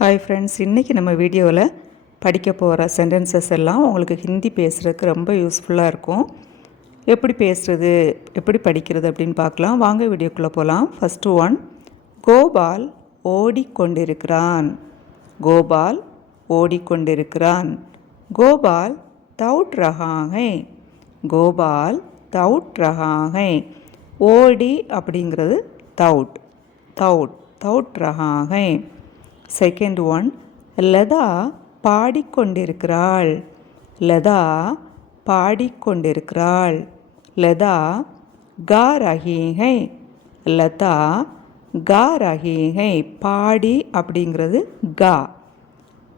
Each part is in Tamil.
ஹாய் ஃப்ரெண்ட்ஸ் இன்றைக்கி நம்ம வீடியோவில் படிக்க போகிற சென்டென்சஸ் எல்லாம் உங்களுக்கு ஹிந்தி பேசுகிறதுக்கு ரொம்ப யூஸ்ஃபுல்லாக இருக்கும். எப்படி பேசுகிறது எப்படி படிக்கிறது அப்படின்னு பார்க்கலாம். வாங்க வீடியோக்குள்ளே போகலாம் ஃபஸ்ட்டு ஒன் கோபால் ஓடிக்கொண்டிருக்கிறான். கோபால் ஓடிக்கொண்டிருக்கிறான். கோபால் தவுட் ரஹாங்கை கோபால் தவுட் ரஹாகை ஓடி அப்படிங்கிறது தவுட். தவுட் தவுட் ரஹாகை செகண்ட் ஒன் லதா பாடிக்கொண்டிருக்கிறாள். லதா பாடிக்கொண்டிருக்கிறாள். லதா கா ரஹீகை லதா கா ரஹீகை பாடி அப்படிங்கிறது கா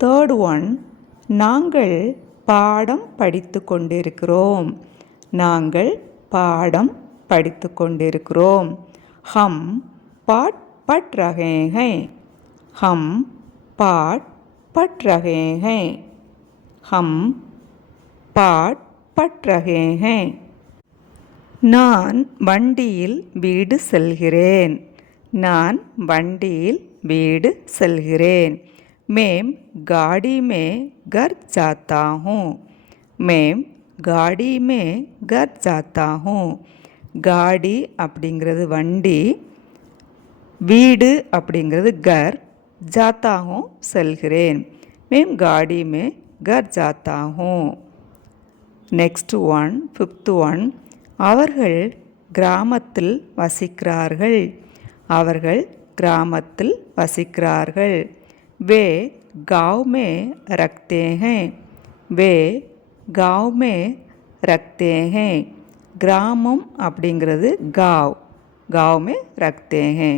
தேர்ட் ஒன் நாங்கள் பாடம் படித்து கொண்டிருக்கிறோம். நாங்கள் பாடம் படித்து கொண்டிருக்கிறோம். ஹம் பாட் பட் ரஹே ஹை हम पाठ पढ़ रहे हैं हम பாட் பட் ரஹே हैं நான் வண்டியில் வீடு செல்கிறேன் நான் வண்டியில் வீடு செல்கிறேன் மேம் गाड़ी में घर जाता हूँ மேம் गाड़ी में घर जाता हूँ காடி அப்படிங்கிறது வண்டி வீடு அப்படிங்கிறது கர் ஜாத்தாகும் செல்கிறேன் மேம் காடி மே கர் ஜாத்தாகும் நெக்ஸ்ட் ஒன் ஃபிஃப்த் ஒன் அவர்கள் கிராமத்தில் வசிக்கிறார்கள் அவர்கள் கிராமத்தில் வசிக்கிறார்கள் வே गांव में रखते हैं வே गांव में रखते हैं கிராமம் அப்படிங்கிறது गांव गांव में रखते हैं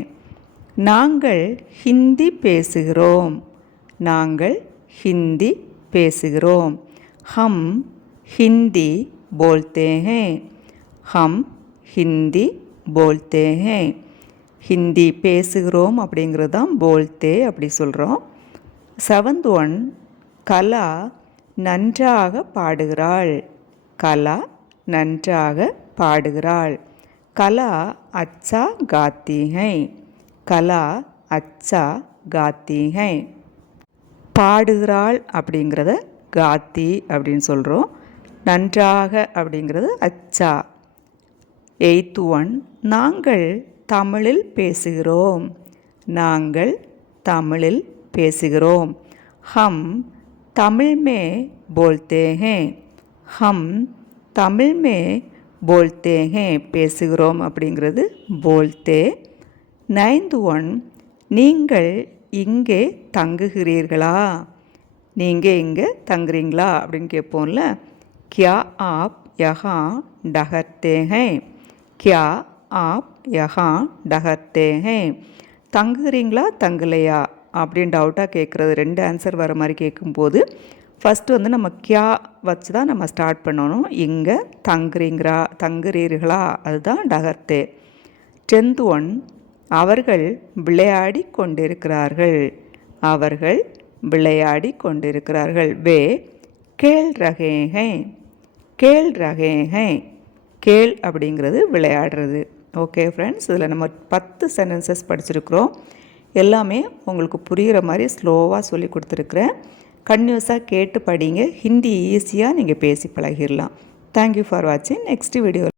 நாங்கள் ஹிந்தி பேசுகிறோம். நாங்கள் ஹிந்தி பேசுகிறோம். ஹம் ஹிந்தி போல்தே ஹேன் ஹம் ஹிந்தி போல்தே ஹேன் ஹிந்தி பேசுகிறோம் அப்படிங்கிறது தான் போல்தே அப்படி சொல்கிறோம் செவன்த் ஒன் கலா நன்றாக பாடுகிறாள். கலா நன்றாக பாடுகிறாள். கலா அச்சா காத்தி ஹை கலா அச்சா காத்தி ஹை பாடுகிறாள் அப்படிங்கிறத காத்தி அப்படின்னு சொல்கிறோம் நன்றாக அப்படிங்கிறது அச்சா. எய்த் ஒன் நாங்கள் தமிழில் பேசுகிறோம். நாங்கள் தமிழில் பேசுகிறோம். ஹம் தமிழ் மே போல்தே ஹே ஹம் தமிழ் மே போல்தே ஹே பேசுகிறோம் அப்படிங்கிறது போல்தே. நைன்த் ஒன் நீங்கள் இங்கே தங்குகிறீர்களா? நீங்கள் இங்கே தங்குறீங்களா? அப்படின்னு கேட்போம்ல. கியா ஆப் யஹா டகத்தே ஹே கியா ஆப் யஹா டகத்தே ஹே தங்குகிறீங்களா? தங்கலையா? அப்படின்னு டவுட்டாக கேட்குறது ரெண்டு ஆன்சர் வர மாதிரி கேட்கும்போது ஃபஸ்ட்டு வந்து நம்ம கியா வச்சு தான் நம்ம ஸ்டார்ட் பண்ணணும். இங்கே தங்குறீங்களா? தங்குறீர்களா? அதுதான் டகர்த்தே. டென்த் ஒன் அவர்கள் விளையாடி கொண்டிருக்கிறார்கள். அவர்கள் விளையாடி கொண்டிருக்கிறார்கள். வே கேள் ரகேகை கேள் ரகேகை கேள் அப்படிங்கிறது விளையாடுறது. ஓகே ஃப்ரெண்ட்ஸ் இதில் நம்ம பத்து சென்டென்சஸ் படிச்சிருக்கிறோம். எல்லாமே உங்களுக்கு புரிகிற மாதிரி ஸ்லோவாக சொல்லி கொடுத்துருக்குறேன். கன்யூஸாக கேட்டு படிங்க. ஹிந்தி ஈஸியாக நீங்கள் பேசி பழகிடலாம். தேங்க்யூ ஃபார் வாட்சிங் நெக்ஸ்ட் வீடியோவில்